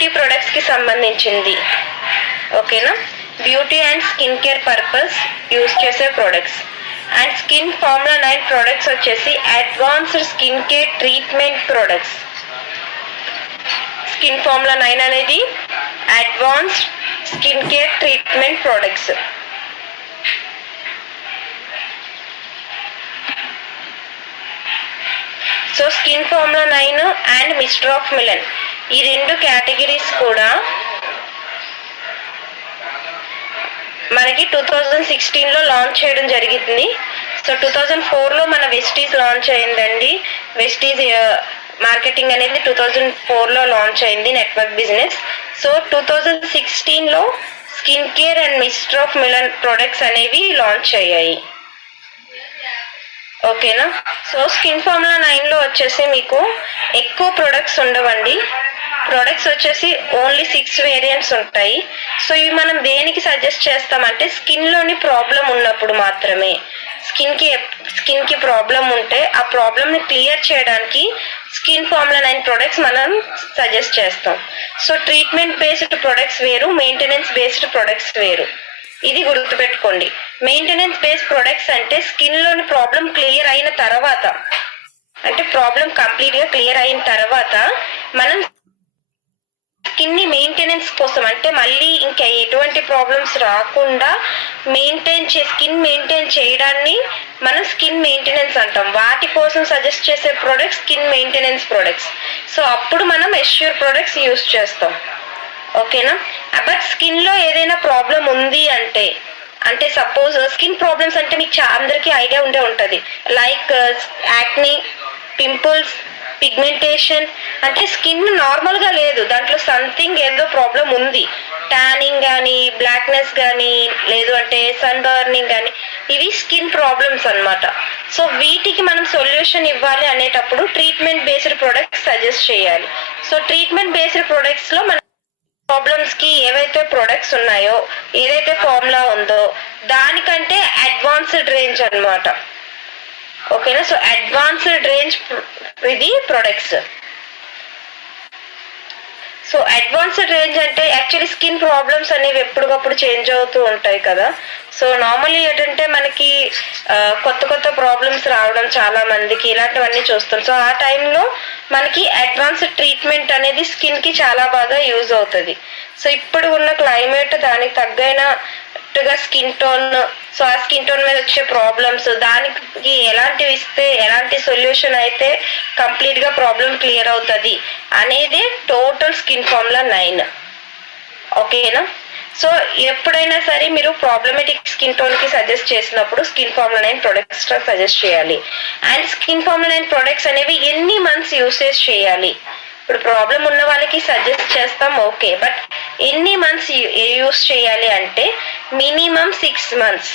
Beauty products కి సంబంధించింది. ఓకేనా, beauty and skin care purpose use చేసే products. And skin formula 9 products వచ్చేసి advanced skin care treatment products. Skin formula 9 అనేది advanced skin care treatment products. So skin formula 9 and mister of Milan ఈ రెండు categories కూడా మనకి 2016లో launch చేయడం జరిగింది. So 2004లో మన వెస్టీజ్ లాంచ్ అయిందండి. వెస్టీజ్ మార్కెటింగ్ అనేది 2004లో లాంచ్ అయింది, నెట్వర్క్ బిజినెస్. సో 2016లో skin care and mister of Milan products అనేవి లాంచ్ అయ్యాయి. ఓకేనా, సో స్కిన్ ఫార్ములా 9లో వచ్చేసి మీకు ఎక్కువ ప్రొడక్ట్స్ ఉండవండి. ప్రొడక్ట్స్ వచ్చేసి ఓన్లీ 6 వేరియంట్స్ ఉంటాయి. సో ఇవి మనం దేనికి సజెస్ట్ చేస్తామంటే స్కిన్లోని ప్రాబ్లం ఉన్నప్పుడు మాత్రమే. స్కిన్ కి ప్రాబ్లం ఉంటే ఆ ప్రాబ్లమ్ని క్లియర్ చేయడానికి స్కిన్ ఫార్ములా 9 ప్రొడక్ట్స్ మనం సజెస్ట్ చేస్తాం. సో ట్రీట్మెంట్ బేస్డ్ ప్రొడక్ట్స్ వేరు, మెయింటెనెన్స్ బేస్డ్ ప్రొడక్ట్స్ వేరు. ఇది గుర్తుపెట్టుకోండి. మెయింటెనెన్స్ బేస్డ్ ప్రొడక్ట్స్ అంటే స్కిన్ లోని ప్రాబ్లం క్లియర్ అయిన తర్వాత, అంటే ప్రాబ్లం కంప్లీట్ గా క్లియర్ అయిన తర్వాత మనం స్కిన్ ని మెయింటెనెన్స్ కోసం, అంటే మళ్ళీ ఇంకా ఎటువంటి ప్రాబ్లమ్స్ రాకుండా స్కిన్ మెయింటైన్ చేయడాన్ని మనం స్కిన్ మెయింటెనెన్స్ అంటాం. వాటి కోసం సజెస్ట్ చేసే products skin maintenance products. So అప్పుడు మనం ఎష్యూర్ ప్రొడక్ట్స్ యూస్ చేస్తాం. ఓకేనా, బట్ స్కిన్ లో ఏదైనా ప్రాబ్లం ఉంది అంటే సపోజ్ స్కిన్ ప్రాబ్లమ్స్ అంటే మీకు అందరికీ ఐడియా ఉంటది. లైక్ యాక్ని, పింపుల్స్, పిగ్మెంటేషన్, అంటే స్కిన్ నార్మల్ గా లేదు, దాంట్లో సంథింగ్ ఏదో ప్రాబ్లం ఉంది. ట్యానింగ్ కానీ, బ్లాక్నెస్ కానీ, లేదు అంటే సన్ బర్నింగ్ కానీ, ఇవి స్కిన్ ప్రాబ్లమ్స్ అన్నమాట. సో వీటికి మనం సొల్యూషన్ ఇవ్వాలి అనేటప్పుడు ట్రీట్మెంట్ బేస్డ్ ప్రొడక్ట్స్ సజెస్ట్ చేయాలి. సో ట్రీట్మెంట్ బేస్డ్ ప్రొడక్ట్స్ లో మన ప్రాబ్లమ్స్ కి ఏవైతే ప్రొడక్ట్స్ ఉన్నాయో, ఏదైతే ఫార్ములా ఉందో దానికంటే అడ్వాన్స్డ్ రేంజ్ అన్నమాట. ఓకేనా, సో అడ్వాన్స్డ్ రేంజ్ ఇది ప్రొడక్ట్స్. సో అడ్వాన్స్డ్ రేంజ్ అంటే యాక్చువల్లీ స్కిన్ ప్రాబ్లమ్స్ అనేవి ఎప్పటికప్పుడు చేంజ్ అవుతూ ఉంటాయి కదా. సో నార్మల్లీ ఏంటంటే మనకి కొత్త ప్రాబ్లమ్స్ రావడం చాలా మందికి ఇలాంటివన్నీ చూస్తాం. సో ఆ టైంలో మనకి అడ్వాన్స్డ్ ట్రీట్మెంట్ అనేది స్కిన్ కి చాలా బాగా యూజ్ అవుతుంది. సో ఇప్పుడు ఉన్న క్లైమేట్ దానికి తగ్గైనట్టుగా స్కిన్ టోన్, సో ఆ స్కిన్ టోన్ మీద వచ్చే ప్రాబ్లమ్స్, దానికి ఎలాంటివి ఇస్తే ఎలాంటి సొల్యూషన్ అయితే కంప్లీట్ గా ప్రాబ్లం క్లియర్ అవుతుంది అనేది టోటల్ స్కిన్ ఫార్ములా 9. ఓకేనా, సో ఎప్పుడైనా సరే మీరు ప్రాబ్లమేటిక్ స్కిన్ టోన్ కి సజెస్ట్ చేసినప్పుడు స్కిన్ ఫార్ములా 9 ప్రొడక్ట్స్ సజెస్ట్ చేయాలి. అండ్ స్కిన్ ఫార్ములా 9 ప్రొడక్ట్స్ అనేవి ఎన్ని మంత్స్ యూసేజ్ చేయాలి, ఇప్పుడు ప్రాబ్లం ఉన్న వాళ్ళకి సజెస్ట్ చేస్తాం ఓకే, బట్ ఎన్ని మంత్స్ యూస్ చేయాలి అంటే మినిమం 6 months.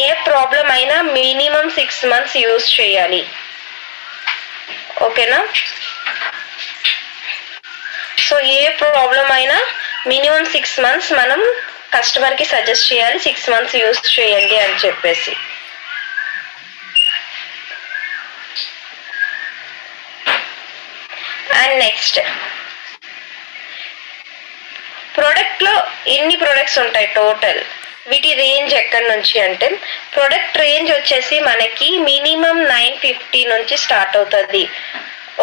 ఏ ప్రాబ్లం అయినా మినిమం 6 months యూస్ చేయాలి. ఓకేనా, సో ఏ ప్రాబ్లం అయినా మినిమం 6 months మనం కస్టమర్ కి సజెస్ట్ చేయాలి, 6 months యూస్ చేయండి అని చెప్పేసి. అండ్ నెక్స్ట్, ప్రోడక్ట్ లో ఎన్ని ప్రొడక్ట్స్ ఉంటాయి టోటల్, వీటి రేంజ్ ఎక్కడి నుంచి అంటే ప్రొడక్ట్ రేంజ్ వచ్చేసి మనకి మినిమం 950 నుంచి స్టార్ట్ అవుతుంది.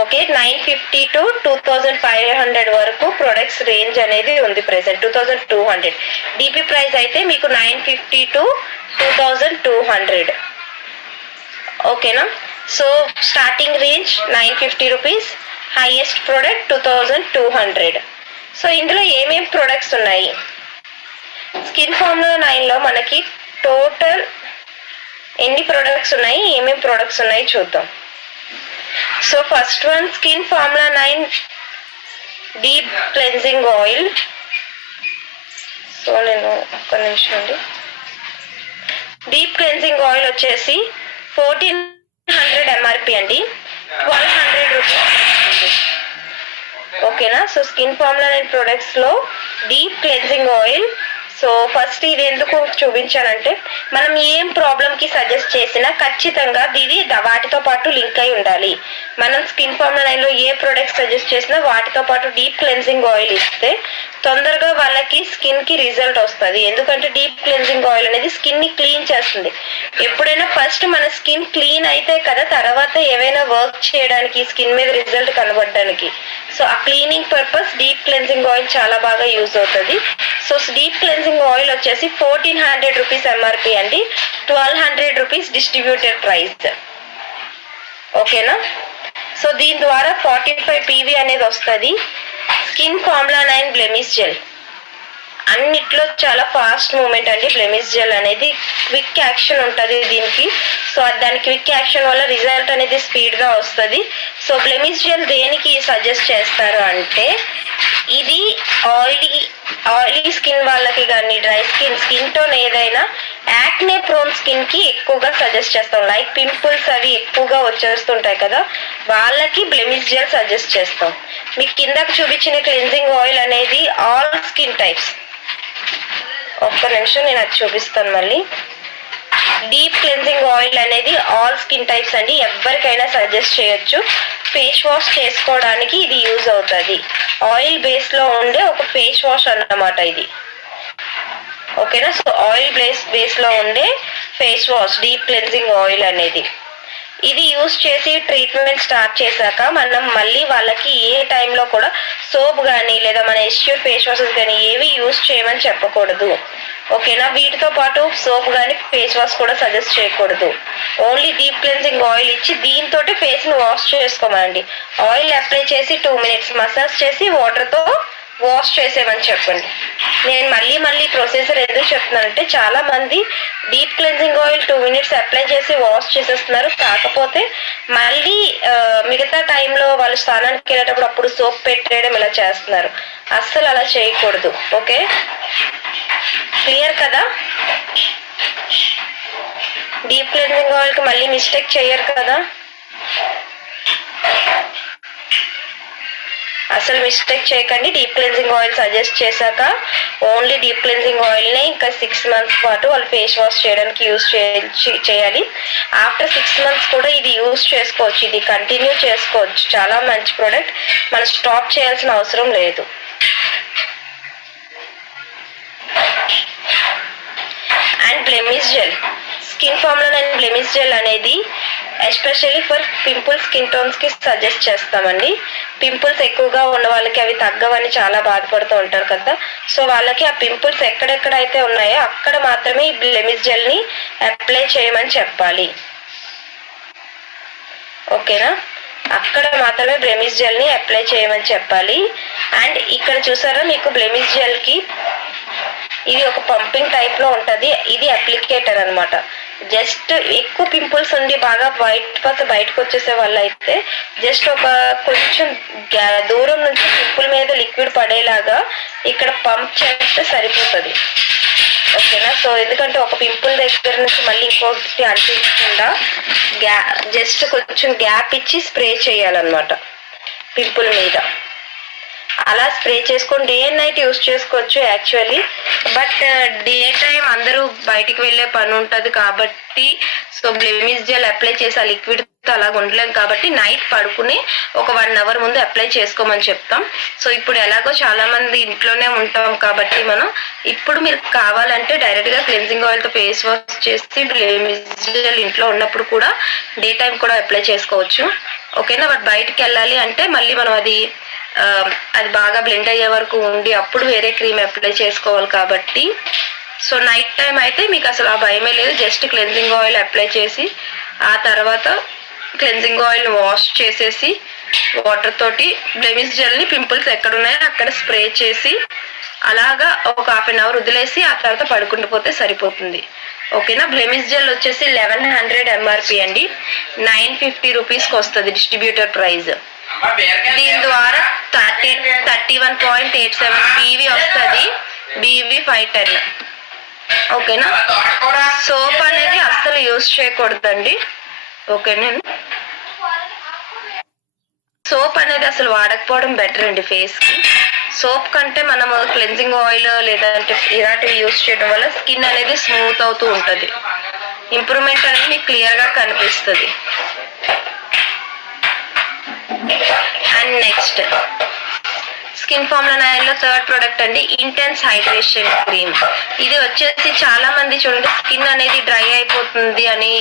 ఓకే, 950 to 2500 వరకు ప్రొడక్ట్స్ రేంజ్ అనేది ఉంది ప్రెసెంట్. 2200 డిపి ప్రైస్ అయితే మీకు 950 to 2200. ఓకేనా, so starting range 950 rupees, highest product 2200. So ఇందులో ఏమేం ప్రొడక్ట్స్ ఉన్నాయి, స్కిన్ ఫార్ములా 9లో మనకి టోటల్ ఎన్ని ప్రొడక్ట్స్ ఉన్నాయి, ఏమేం ప్రొడక్ట్స్ ఉన్నాయి చూద్దాం. So first one skin formula 9 deep cleansing oil. So నేను ఒక్క నిమిషం అండి. డీప్ క్లెన్జింగ్ ఆయిల్ వచ్చేసి 1400 ఎంఆర్పి అండి, 1200 రూపీస్. ఓకేనా, సో స్కిన్ ఫార్ములా 9 ప్రొడక్ట్స్ లో deep cleansing oil so first ఇది ఎందుకు చూపించానంటే మనం ఏం ప్రాబ్లం కి సజెస్ట్ చేసినా ఖచ్చితంగా ఇది వాటితో పాటు లింక్ అయి ఉండాలి. మనం స్కిన్ ఫార్ములా 9 లో ఏ ప్రొడక్ట్ సజెస్ట్ చేసినా వాటితో పాటు డీప్ క్లెన్జింగ్ ఆయిల్ ఇస్తే తొందరగా వాళ్ళకి స్కిన్ కి రిజల్ట్ వస్తుంది. ఎందుకంటే డీప్ క్లెన్జింగ్ ఆయిల్ అనేది స్కిన్ ని క్లీన్ చేస్తుంది. ఎప్పుడైనా ఫస్ట్ మన స్కిన్ క్లీన్ అయితే కదా తర్వాత ఏవైనా వర్క్ చేయడానికి స్కిన్ మీద రిజల్ట్ కనబడడానికి. సో ఆ cleaning purpose deep cleansing oil చాలా బాగా యూజ్ అవుతుంది. సో డీప్ క్లెన్జింగ్ ఆయిల్ వచ్చేసి 1400 రూపీస్ ఎంఆర్పి అండి, 1200 రూపీస్ డిస్ట్రిబ్యూటర్ ప్రైస్. ఓకేనా. సో దీని ద్వారా 45 పీవీ అనేది వస్తుంది. స్కిన్ ఫార్ములా 9 బ్లెమిష్ జెల్ అన్నిట్లో చాలా ఫాస్ట్ మూమెంట్ అండి. బ్లెమిష్ జెల్ అనేది క్విక్ యాక్షన్ ఉంటుంది దీనికి. సో దాని క్విక్ యాక్షన్ వల్ల రిజల్ట్ అనేది స్పీడ్ గా వస్తుంది. సో బ్లెమిష్ జెల్ దేనికి సజెస్ట్ చేస్తారు అంటే ఇది ఆయిలీ స్కిన్ వాళ్ళకి కానీ డ్రై స్కిన్ టోన్ ఏదైనా యాక్నే ప్రోన్ స్కిన్ కి ఎక్కువగా సజెస్ట్ చేస్తాం. లైక్ పింపుల్స్ అవి ఎక్కువగా వచ్చేస్తుంటాయి కదా, వాళ్ళకి బ్లెమిష్ జెల్ సజెస్ట్ చేస్తాం. మీకు కిందకు చూపించిన క్లెన్జింగ్ ఆయిల్ అనేది ఆల్ స్కిన్ టైప్స్. ఒక్క నిమిషం నేను అది చూపిస్తాను మళ్ళీ. డీప్ క్లెన్జింగ్ ఆయిల్ అనేది ఆల్ స్కిన్ టైప్స్ అండి, ఎవరికైనా సజెస్ట్ చేయొచ్చు. ఫేస్ వాష్ చేసుకోవడానికి ఇది యూజ్ అవుతుంది. ఆయిల్ బేస్ లో ఉండే ఒక ఫేస్ వాష్ అన్నమాట ఇది. ఓకేనా. సో ఆయిల్ బేస్ లో ఉండే face wash deep cleansing oil అనేది. ఇది యూజ్ చేసి ట్రీట్మెంట్ స్టార్ట్ చేశాక మనం మళ్ళీ వాళ్ళకి ఏ టైంలో కూడా సోప్ కానీ లేదా మన ఎస్యూర్ ఫేస్ వాషెస్ కానీ ఏవి యూజ్ చేయమని చెప్పకూడదు. ఓకేనా. వీటితో పాటు సోప్ కానీ ఫేస్ వాష్ కూడా సజెస్ట్ చేయకూడదు. ఓన్లీ డీప్ క్లెన్జింగ్ ఆయిల్ ఇచ్చి దీంతో ఫేస్ ని వాష్ చేసుకోమండి. ఆయిల్ అప్లై చేసి 2 మినిట్స్ మసాజ్ చేసి వాటర్ తో వాష్ చేసేమని చెప్పండి. నేను మళ్ళీ ప్రొసీజర్ ఎందుకు చెప్తున్నానంటే చాలా మంది deep cleansing oil 2 minutes apply చేసి వాష్ చేసేస్తున్నారు. కాకపోతే మళ్ళీ మిగతా టైంలో వాళ్ళు స్నానానికి వెళ్ళేటప్పుడు అప్పుడు సోప్ పెట్టేయడం ఇలా చేస్తున్నారు. అస్సలు అలా చేయకూడదు. ఓకే, క్లియర్ కదా. డీప్ క్లెన్జింగ్ ఆయిల్ కి మళ్ళీ మిస్టేక్ చేయరు కదా, అసలు మిస్టేక్ చేయకండి. డీప్ క్లెన్జింగ్ ఆయిల్ సజెస్ట్ చేశాక ఓన్లీ డీప్ క్లెన్జింగ్ ఆయిల్ నే ఇంకా 6 మంత్స్ పాటు వాళ్ళు ఫేస్ వాష్ చేయడానికి యూజ్ చేయాలి. ఆఫ్టర్ 6 మంత్స్ కూడా ఇది యూజ్ చేసుకోవచ్చు, ఇది కంటిన్యూ చేసుకోవచ్చు. చాలా మంచి ప్రోడక్ట్, మనం స్టాప్ చేయాల్సిన అవసరం లేదు. And blemish gel, skin formula 9 blemish gel అనేది especially for pimple skin tones కి సజెస్ట్ చేస్తామండి. పింపుల్స్ ఎక్కువగా ఉన్న వాళ్ళకి అవి తగ్గవని చాలా బాధపడుతూ ఉంటారు కదా. సో వాళ్ళకి ఆ పింపుల్స్ ఎక్కడెక్కడైతే ఉన్నాయో అక్కడ మాత్రమే ఈ బ్లెమిష్ జెల్ ని అప్లై చేయమని చెప్పాలి. ఓకేనా, అక్కడ మాత్రమే బ్లెమిష్ జెల్ ని అప్లై చేయమని చెప్పాలి. అండ్ ఇక్కడ చూసారా మీకు బ్లెమిష్ జెల్ కి ఇది ఒక పంపింగ్ టైప్ లో ఉంటది. ఇది అప్లికేటర్ అన్నమాట. జస్ట్ ఎక్కువ పింపుల్స్ ఉండి బాగా బయటకు వచ్చేసే వాళ్ళు అయితే జస్ట్ ఒక కొంచెం దూరం నుంచి పింపుల్ మీద లిక్విడ్ పడేలాగా ఇక్కడ పంప్ చేస్తే సరిపోతుంది. ఓకేనా. సో ఎందుకంటే ఒక పింపుల్ దగ్గర నుంచి మళ్ళీ ఇంకొకటి అంటించకుండా జస్ట్ కొంచెం గ్యాప్ ఇచ్చి స్ప్రే చేయాలన్నమాట పింపుల్ మీద. అలా స్ప్రే చేసుకొని డే అండ్ నైట్ యూస్ చేసుకోవచ్చు యాక్చువల్లీ. బట్ డే టైం అందరూ బయటికి వెళ్ళే పని ఉంటుంది కాబట్టి సో బ్లెమిష్ జెల్ అప్లై చేసి ఆ లిక్విడ్ తో అలాగ ఉండలేం కాబట్టి నైట్ పడుకుని ఒక 1 అవర్ ముందు అప్లై చేసుకోమని చెప్తాం. సో ఇప్పుడు ఎలాగో చాలా మంది ఇంట్లోనే ఉంటాం కాబట్టి మనం ఇప్పుడు మీరు కావాలంటే డైరెక్ట్ గా క్లెన్జింగ్ ఆయిల్ తో ఫేస్ వాష్ చేసి బ్లెమిష్ జెల్ ఇంట్లో ఉన్నప్పుడు కూడా డే టైం కూడా అప్లై చేసుకోవచ్చు. ఓకేనా. బట్ బయటికి వెళ్ళాలి అంటే మళ్ళీ మనం అది బాగా బ్లెండ్ అయ్యే వరకు ఉండి అప్పుడు వేరే క్రీమ్ అప్లై చేసుకోవాలి కాబట్టి సో నైట్ టైం అయితే మీకు అసలు ఆ భయమే లేదు. జస్ట్ క్లెన్జింగ్ ఆయిల్ అప్లై చేసి ఆ తర్వాత క్లెన్జింగ్ ఆయిల్ వాష్ చేసేసి వాటర్ తోటి బ్లెమిష్ జెల్ ని పింపుల్స్ ఎక్కడ ఉన్నాయో అక్కడ స్ప్రే చేసి అలాగా ఒక 1/2 అవర్ వదిలేసి ఆ తర్వాత పడుకుండిపోతే సరిపోతుంది. ఓకేనా. బ్లెమిష్ జెల్ వచ్చేసి 1100 ఎంఆర్పి అండి, 950 రూపీస్కి వస్తుంది డిస్ట్రిబ్యూటర్ ప్రైస్. దీని ద్వారా 31.87 పీవీ వస్తుంది, బీవీ 510. ఓకేనా. సోప్ అనేది అస్సలు యూజ్ చేయకూడదండి. ఓకేనా. సోప్ అనేది అసలు వాడకపోవడం బెటర్ అండి ఫేస్ కి. సోప్ కంటే మనము క్లెన్జింగ్ ఆయిల్ లేదంటే ఇలాంటివి యూస్ చేయడం వల్ల స్కిన్ అనేది స్మూత్ అవుతూ ఉంటుంది, ఇంప్రూవ్మెంట్ అనేది మీకు క్లియర్గా కనిపిస్తుంది. అండ్ నెక్స్ట్ స్కిన్ ఫార్ములా 9లో థర్డ్ ప్రోడక్ట్ అండి, ఇంటెన్స్ హైడ్రేషన్ క్రీమ్. ఇది వచ్చేసి చాలా మంది చూడండి స్కిన్ అనేది డ్రై అయిపోతుంది అని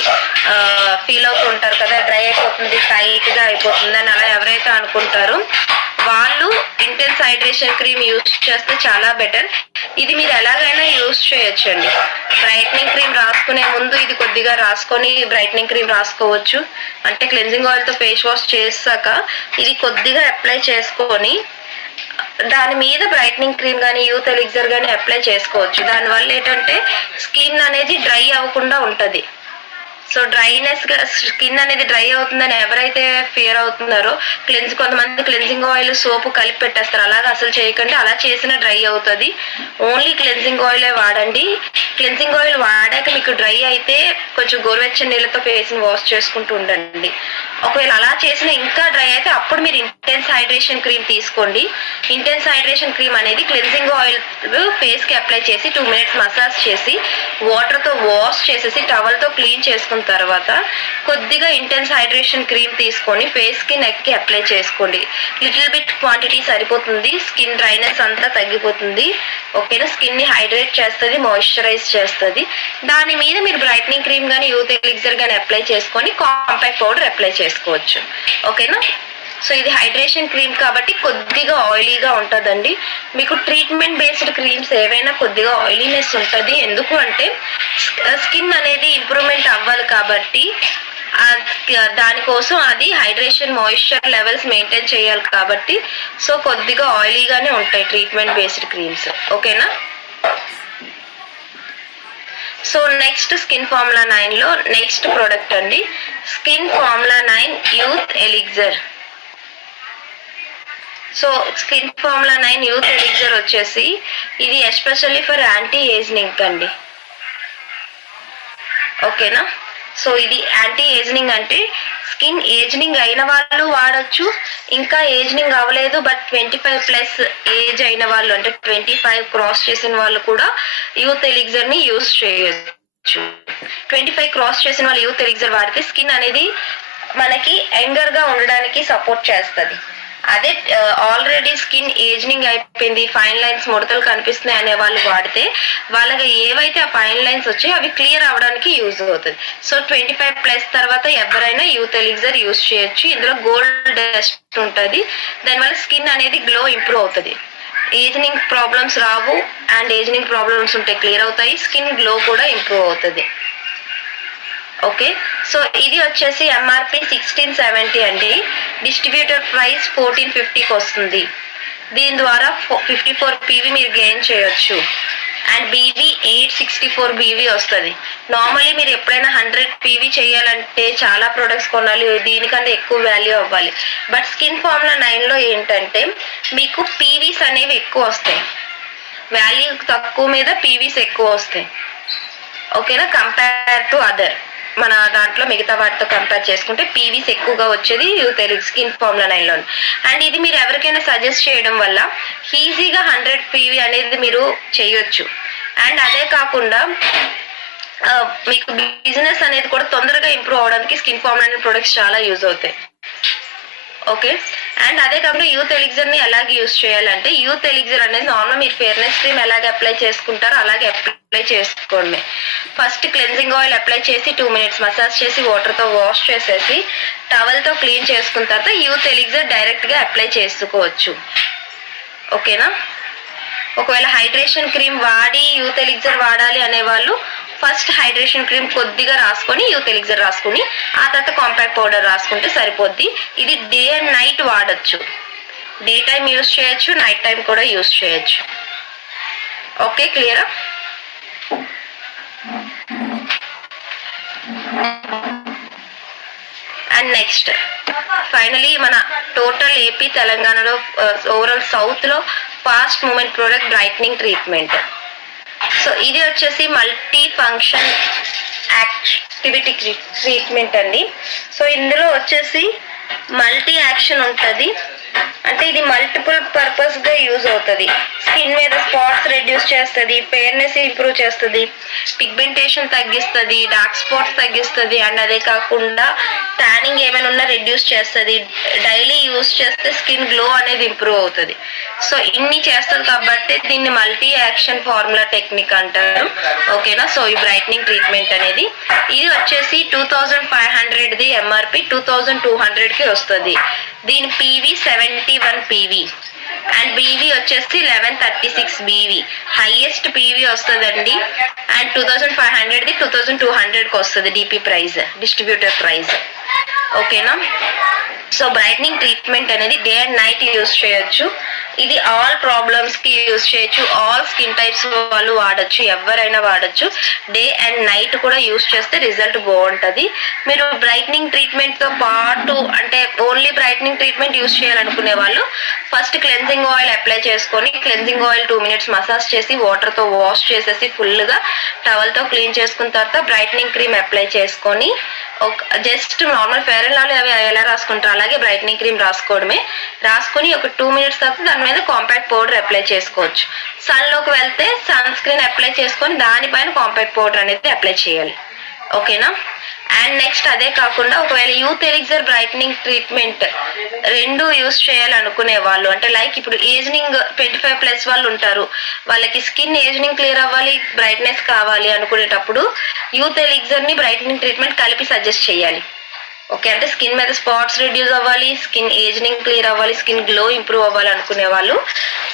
ఫీల్ అవుతూ ఉంటారు కదా, డ్రై అయిపోతుంది, టైట్ గా అయిపోతుంది అని అలా ఎవరైతే అనుకుంటారో వాళ్ళు ఇంటెన్స్ హైడ్రేషన్ క్రీమ్ యూజ్ చేస్తే చాలా బెటర్. ఇది మీరు ఎలాగైనా యూజ్ చేయొచ్చండి. బ్రైట్నింగ్ క్రీమ్ రాసుకునే ముందు ఇది కొద్దిగా రాసుకొని బ్రైట్నింగ్ క్రీమ్ రాసుకోవచ్చు. అంటే క్లెన్జింగ్ ఆయిల్ తో ఫేస్ వాష్ చేసాక ఇది కొద్దిగా అప్లై చేసుకొని దాని మీద బ్రైట్నింగ్ క్రీమ్ కానీ యూత్ ఎలిక్సర్ కానీ అప్లై చేసుకోవచ్చు. దానివల్ల ఏంటంటే స్కిన్ అనేది డ్రై అవ్వకుండా ఉంటుంది. సో డ్రైనెస్ గా స్కిన్ అనేది డ్రై అవుతుందని ఎవరైతే ఫియర్ అవుతున్నారో కొంతమంది క్లెన్జింగ్ ఆయిల్ సోపు కలిపి పెట్టేస్తారు, అలాగా అసలు చేయకండి. అలా చేసిన డ్రై అవుతుంది. ఓన్లీ క్లెన్జింగ్ ఆయిలే వాడండి. క్లెన్జింగ్ ఆయిల్ వాడాక మీకు డ్రై అయితే కొంచెం గోరువెచ్చని నీళ్ళతో ఫేస్ ని వాష్ చేసుకుంటూ ఉండండి. ఒకవేళ అలా చేసిన ఇంకా డ్రై అయితే అప్పుడు మీరు ఇంటెన్స్ హైడ్రేషన్ క్రీమ్ తీసుకోండి. ఇంటెన్స్ హైడ్రేషన్ క్రీమ్ అనేది క్లెన్జింగ్ ఆయిల్ ఫేస్ కి అప్లై చేసి 2 minutes మసాజ్ చేసి వాటర్ తో వాష్ చేసేసి టవల్ తో క్లీన్ చేసుకున్న తర్వాత కొద్దిగా ఇంటెన్స్ హైడ్రేషన్ క్రీమ్ తీసుకొని ఫేస్ కి నెక్ కి అప్లై చేసుకోండి. లిటిల్ బిట్ క్వాంటిటీ సరిపోతుంది, స్కిన్ డ్రైనెస్ అంతా తగ్గిపోతుంది. ఓకేనా, స్కిన్ ని హైడ్రేట్ చేస్తుంది, మాయిశ్చరైజ్ చేస్తుంది. దాని మీద మీరు బ్రైట్నింగ్ క్రీమ్ కానీ యూత్ ఎలిక్సర్ కానీ అప్లై చేసుకొని కాంపాక్ట్ పౌడర్ అప్లై చేసుకోవచ్చు. ఓకేనా, సో ఇది హైడ్రేషన్ క్రీమ్ కాబట్టి కొద్దిగా ఆయిలీగా ఉంటుందండి. మీకు ట్రీట్మెంట్ బేస్డ్ క్రీమ్స్ ఏవైనా కొద్దిగా ఆయిలీనెస్ ఉంటుంది. ఎందుకు అంటే స్కిన్ అనేది ఇంప్రూవ్మెంట్ అవ్వాలి కాబట్టి దానికోసం అది హైడ్రేషన్ మాయిశ్చర్ లెవెల్స్ మెయింటైన్ చేయాలి కాబట్టి సో కొద్దిగా ఆయిలీగానే ఉంటాయి ట్రీట్మెంట్ బేస్డ్ క్రీమ్స్. ఓకేనా, సో నెక్స్ట్ స్కిన్ ఫార్ములా 9లో నెక్స్ట్ ప్రోడక్ట్ అండి, skin formula 9 youth elixir. So skin formula 9 youth elixir వచ్చేసి ఇది ఎస్పెషల్లీ ఫర్ యాంటీ ఏజింగ్ అండి. ఓకేనా, సో ఇది యాంటీ ఏజింగ్ అంటే స్కిన్ ఏజింగ్ అయిన వాళ్ళు వాడచ్చు, ఇంకా ఏజింగ్ అవ్వలేదు బట్ 25+ ఏజ్ అయిన వాళ్ళు అంటే 25 క్రాస్ చేసిన వాళ్ళు కూడా యూత్ ఎలిక్సర్ ని యూజ్ చేయొచ్చు. 25 క్రాస్ చేసిన వాళ్ళు యూత్ ఎలిక్సర్ వాడితే స్కిన్ అనేది మనకి యంగర్ గా ఉండడానికి సపోర్ట్ చేస్తుంది. అదే ఆల్రెడీ స్కిన్ ఏజింగ్ అయిపోయింది, ఫైన్ లైన్స్ ముడతలు కనిపిస్తున్నాయి అనే వాళ్ళు వాడితే వాళ్ళకి ఏవైతే ఆ ఫైన్ లైన్స్ వచ్చాయో అవి క్లియర్ అవడానికి యూజ్ అవుతుంది. సో 25+ తర్వాత ఎవరైనా యూత్ ఎలిక్సర్ యూజ్ చేయొచ్చు. ఇందులో గోల్డ్ డస్ట్ ఉంటుంది, దానివల్ల స్కిన్ అనేది గ్లో ఇంప్రూవ్ అవుతుంది. Ageing problems Rao and ageing problems ఉంటే క్లియర్ అవుతాయి, స్కిన్ గ్లో కూడా ఇంప్రూవ్ అవుతుంది. ఓకే, సో ఇది వచ్చేసి MRP 1670 అండి, డిస్ట్రిబ్యూటర్ ప్రైస్ 1450కి వస్తుంది. దీని ద్వారా 54 PV మీరు గెయిన్ చేయొచ్చు అండ్ BV 864 BV వస్తుంది. నార్మల్లీ మీరు ఎప్పుడైనా 100 PV చేయాలంటే చాలా ప్రొడక్ట్స్ కొనాలి, దీనికంటే ఎక్కువ వాల్యూ అవ్వాలి. బట్ స్కిన్ ఫార్ములా 9లో ఏంటంటే మీకు PVs అనేవి ఎక్కువ వస్తాయి, వాల్యూ తక్కువ మీద PVs ఎక్కువ వస్తాయి. ఓకేనా, కంపేర్ టు అదర్ మన దాంట్లో మిగతా వాటితో కంపేర్ చేసుకుంటే PVs ఎక్కువగా వచ్చేది యూత్ ఎలిక్సర్ స్కిన్ ఫార్ములా 9లో. అండ్ ఇది మీరు ఎవరికైనా సజెస్ట్ చేయడం వల్ల ఈజీగా 100 PV అనేది మీరు చేయొచ్చు. అండ్ అదే కాకుండా మీకు బిజినెస్ అనేది కూడా తొందరగా ఇంప్రూవ్ అవడానికి స్కిన్ ఫార్ములా 9 ప్రొడక్ట్స్ చాలా యూజ్ అవుతాయి. ఓకే, అండ్ అదే కాకుండా యూత్ ఎలిక్సర్ ని ఎలాగే యూజ్ చేయాలంటే యూత్ ఎలిక్సర్ అనేది నార్మల్ మీరు ఫేర్నెస్ క్రీమ్ ఎలాగే అప్లై చేసుకుంటారో అలాగే అప్లై చేసుకోండి. ఫస్ట్ క్లెన్జింగ్ ఆయిల్ అప్లై చేసి 2 minutes మసాజ్ చేసి వాటర్ తో వాష్ చేసేసి టవల్ తో క్లీన్ చేసుకున్న తర్వాత యూత్ ఎలిక్సర్ డైరెక్ట్ గా అప్లై చేసుకోవచ్చు. ఓకేనా, ఒకవేళ హైడ్రేషన్ క్రీమ్ వాడి యూత్ ఎలిక్సర్ వాడాలి అనే వాళ్ళు ఫస్ట్ హైడ్రేషన్ క్రీమ్ కొద్దిగా రాసుకొని యూత్ ఎలిక్సర్ రాసుకొని ఆ తర్వాత కాంపాక్ట్ పౌడర్ రాసుకుంటే సరిపోద్ది. ఇది డే అండ్ నైట్ వాడచ్చు, డే టైం యూజ్ చేయొచ్చు, నైట్ టైం కూడా యూజ్ చేయొచ్చు. ఓకే, క్లియరా? అండ్ నెక్స్ట్ ఫైనలీ మన టోటల్ ఏపీ తెలంగాణలో ఓవరాల్ సౌత్ లో fast moment product brightening treatment. So ఇది వచ్చేసి మల్టీ ఫంక్షన్ యాక్టివిటీ ట్రీట్మెంట్ అండి. సో ఇందులో వచ్చేసి మల్టీ యాక్షన్ ఉంటుంది, అంటే ఇది మల్టిపుల్ పర్పస్ గా యూజ్ అవుతుంది. స్కిన్ మీద స్పాట్స్ రెడ్యూస్ చేస్తుంది, ఫెయిర్నెస్ ఇంప్రూవ్ చేస్తుంది, పిగ్మెంటేషన్ తగ్గిస్తుంది, డార్క్ స్పాట్స్ తగ్గిస్తుంది, అండ్ అదే కాకుండా ట్యానింగ్ ఏమైనా ఉన్నా రెడ్యూస్ చేస్తుంది. డైలీ యూజ్ చేస్తే స్కిన్ గ్లో అనేది ఇంప్రూవ్ అవుతుంది. సో ఇన్ని చేస్తుంది కాబట్టి దీన్ని మల్టీ యాక్షన్ ఫార్ములా టెక్నిక్ అంటారు. ఓకేనా. సో ఈ బ్రైట్నింగ్ ట్రీట్మెంట్ అనేది ఇది వచ్చేసి 2500ది ఎంఆర్పి 2200కి వస్తుంది. దీని పీవీ 71 పీవీ అండ్ బీవీ వచ్చేసి 1136 బీవీ హైయెస్ట్ పీవీ వస్తుందండి. అండ్ 2500ది 2200కి వస్తుంది డిపి ప్రైస్, డిస్ట్రిబ్యూటర్ ప్రైస్. ఓకేనా. సో బ్రైట్నింగ్ ట్రీట్మెంట్ అనేది డే అండ్ నైట్ యూజ్ చేయొచ్చు. ఇది ఆల్ ప్రాబ్లమ్స్ కి యూజ్ చేయొచ్చు, ఆల్ స్కిన్ టైప్స్ వాళ్ళు వాడచ్చు, ఎవరైనా వాడచ్చు. డే అండ్ నైట్ కూడా యూజ్ చేస్తే రిజల్ట్ బాగుంటది. మీరు బ్రైట్నింగ్ ట్రీట్మెంట్ తో పాటు అంటే ఓన్లీ బ్రైట్నింగ్ ట్రీట్మెంట్ యూజ్ చేయాలనుకునే వాళ్ళు ఫస్ట్ క్లెన్జింగ్ ఆయిల్ అప్లై చేసుకొని, క్లెన్జింగ్ ఆయిల్ 2 మినిట్స్ మసాజ్ చేసి వాటర్ తో వాష్ చేసేసి ఫుల్ గా టవల్ తో క్లీన్ చేసుకున్న తర్వాత బ్రైట్నింగ్ క్రీమ్ అప్లై చేసుకొని just normal fair and lovely అవి ఎలా రాసుకుంటారు అలాగే బ్రైట్నింగ్ క్రీమ్ రాసుకోవడమే. రాసుకొని ఒక 2 మినిట్స్ తర్వాత దాని మీద కాంపాక్ట్ పౌడర్ అప్లై చేసుకోవచ్చు. సన్ లోకి వెళ్తే సన్ స్క్రీన్ అప్లై చేసుకొని దానిపైన కాంపాక్ట్ పౌడర్ అనేది అప్లై చేయాలి. ఓకేనా. అండ్ నెక్స్ట్ అదే కాకుండా ఒకవేళ యూత్ ఎలిక్సర్ బ్రైట్నింగ్ ట్రీట్మెంట్ రెండు యూస్ చేయాలనుకునే వాళ్ళు అంటే లైక్ ఇప్పుడు ఏజ్నింగ్ 25+ వాళ్ళు ఉంటారు, వాళ్ళకి స్కిన్ ఏజ్నింగ్ క్లియర్ అవ్వాలి, బ్రైట్నెస్ కావాలి అనుకునేటప్పుడు యూత్ ఎలిక్సర్ ని బ్రైట్నింగ్ ట్రీట్మెంట్ కలిపి సజెస్ట్ చేయాలి. ఓకే. అంటే స్కిన్ మీద స్పాట్స్ రిడ్యూస్ అవ్వాలి, స్కిన్ ఏజ్నింగ్ క్లియర్ అవ్వాలి, స్కిన్ గ్లో ఇంప్రూవ్ అవ్వాలి అనుకునే వాళ్ళు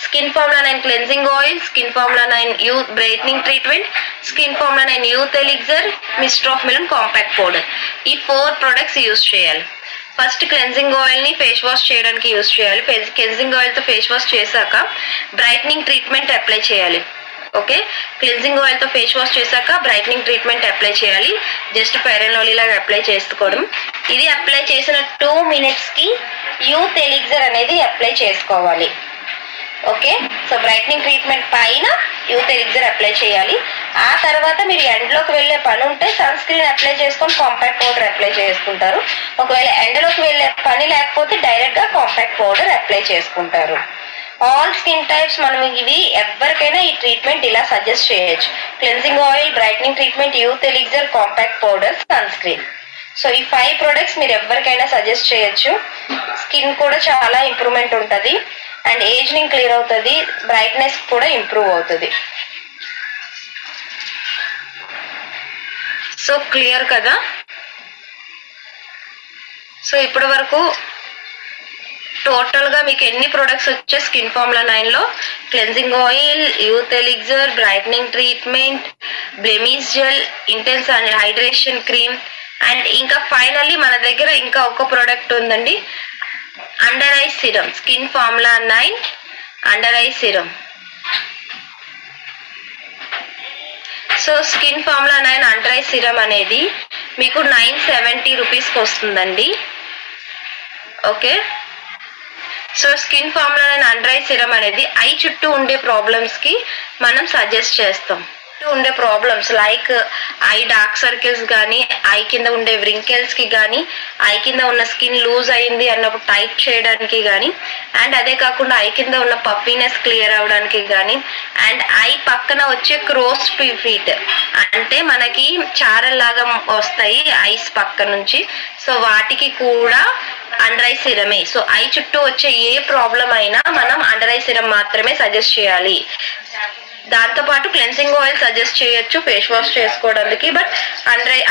skin formula 9 cleansing oil, skin formula 9 youth brightening treatment, skin formula 9 youth elixir, mister of melon compact powder, ఈ 4 ప్రొడక్ట్స్ యూజ్ చేయాలి. ఫస్ట్ క్లెన్జింగ్ ఆయిల్ ని face wash చేయడానికి use చేయాలి. Cleansing oil తో face wash చేశాక బ్రైట్నింగ్ ట్రీట్మెంట్ అప్లై చేయాలి. Okay. Cleansing oil తో face wash చేశాక బ్రైట్నింగ్ ట్రీట్మెంట్ అప్లై చేయాలి. జస్ట్ ఫెయిర్ అండ్ లవ్లీ లాగా అప్లై చేసుకోవడం. ఇది అప్లై చేసిన 2 మినిట్స్ కి యూత్ ఎలిక్సర్ అనేది అప్లై చేసుకోవాలి. ఓకే. సో బ్రైట్నింగ్ ట్రీట్మెంట్ పైన యూత్ ఎలిక్సర్ అప్లై చేయాలి. ఆ తర్వాత మీరు ఎండ్లోకి వెళ్ళే పని ఉంటే సన్ స్క్రీన్ అప్లై చేసుకొని కాంపాక్ట్ పౌడర్ అప్లై చేసుకుంటారు. ఒకవేళ ఎండలోకి వెళ్ళే పని లేకపోతే డైరెక్ట్ గా కాంపాక్ట్ పౌడర్ అప్లై చేసుకుంటారు. ఆల్ స్కిన్ టైప్స్ మనం ఇవి ఎవరికైనా ఈ ట్రీట్మెంట్ ఇలా సజెస్ట్ చేయొచ్చు. Cleansing oil, brightening treatment, youth elixir, compact powder, sunscreen. So ఈ 5 ప్రొడక్ట్స్ మీరు ఎవరికైనా సజెస్ట్ చేయొచ్చు. స్కిన్ కూడా చాలా ఇంప్రూవ్మెంట్ ఉంటుంది అండ్ ఏజ్నింగ్ క్లియర్ అవుతుంది, బ్రైట్నెస్ కూడా ఇంప్రూవ్ అవుతుంది. సో క్లియర్ కదా. సో ఇప్పటి వరకు టోటల్ గా మీకు ఎన్ని ప్రొడక్ట్స్ వచ్చే స్కిన్ ఫార్ములా 9 లో cleansing oil, youth elixir, brightening treatment, blemish gel, intense hydration cream and ఇంకా ఫైనల్లీ మన దగ్గర ఇంకా ఒక ప్రోడక్ట్ ఉందండి, under eye serum. Skin formula 9 under eye serum. So skin formula 9 under eye serum అనేది మీకు 970 రూపీస్కి వస్తుందండి. Okay. So skin formula 9 under eye serum అనేది ఐ చుట్టూ ఉండే ప్రాబ్లమ్స్ కి మనం సజెస్ట్ చేస్తాం. ఉండే problems like I dark circles కానీ, ఐ కింద ఉండే వ్రింకెల్స్ కి కానీ, ఐ కింద ఉన్న స్కిన్ లూజ్ అయింది అన్నప్పుడు టైట్ చేయడానికి కానీ, అండ్ అదే కాకుండా ఐ కింద ఉన్న పఫీనెస్ క్లియర్ అవడానికి కానీ, అండ్ ఐ పక్కన వచ్చే క్రోస్ ఫీట్ అంటే మనకి చారల్లాగా వస్తాయి ఐస్ పక్క నుంచి, సో వాటికి కూడా అండర్ ఐ సిరమే. సో ఐ చుట్టూ వచ్చే ఏ ప్రాబ్లం అయినా మనం అండర్ ఐ సిరమ్ మాత్రమే సజెస్ట్ చేయాలి. దాంతో పాటు క్లెన్సింగ్ ఆయిల్ సజెస్ట్ చేయొచ్చు ఫేస్ వాష్ చేసుకోవడానికి. బట్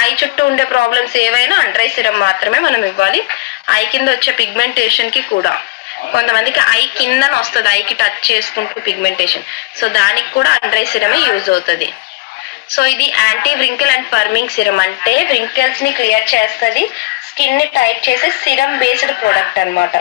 ఐ చుట్టూ ఉండే ప్రాబ్లమ్స్ ఏవైనా అండర్ ఐ సిరమ్ మాత్రమే మనం ఇవ్వాలి. ఐ కింద వచ్చే పిగ్మెంటేషన్ కి కూడా కొంతమందికి ఐ కిందన వస్తుంది, ఐకి టచ్ చేసుకుంటూ పిగ్మెంటేషన్, సో దానికి కూడా అండర్ ఐ సిరమే యూజ్ అవుతుంది. సో ఇది anti wrinkle and forming serum, అంటే వ్రింకిల్స్ ని క్లియర్ చేస్తుంది, స్కిన్ ని టైట్ చేసే సిరమ్ బేస్డ్ ప్రోడక్ట్ అన్నమాట.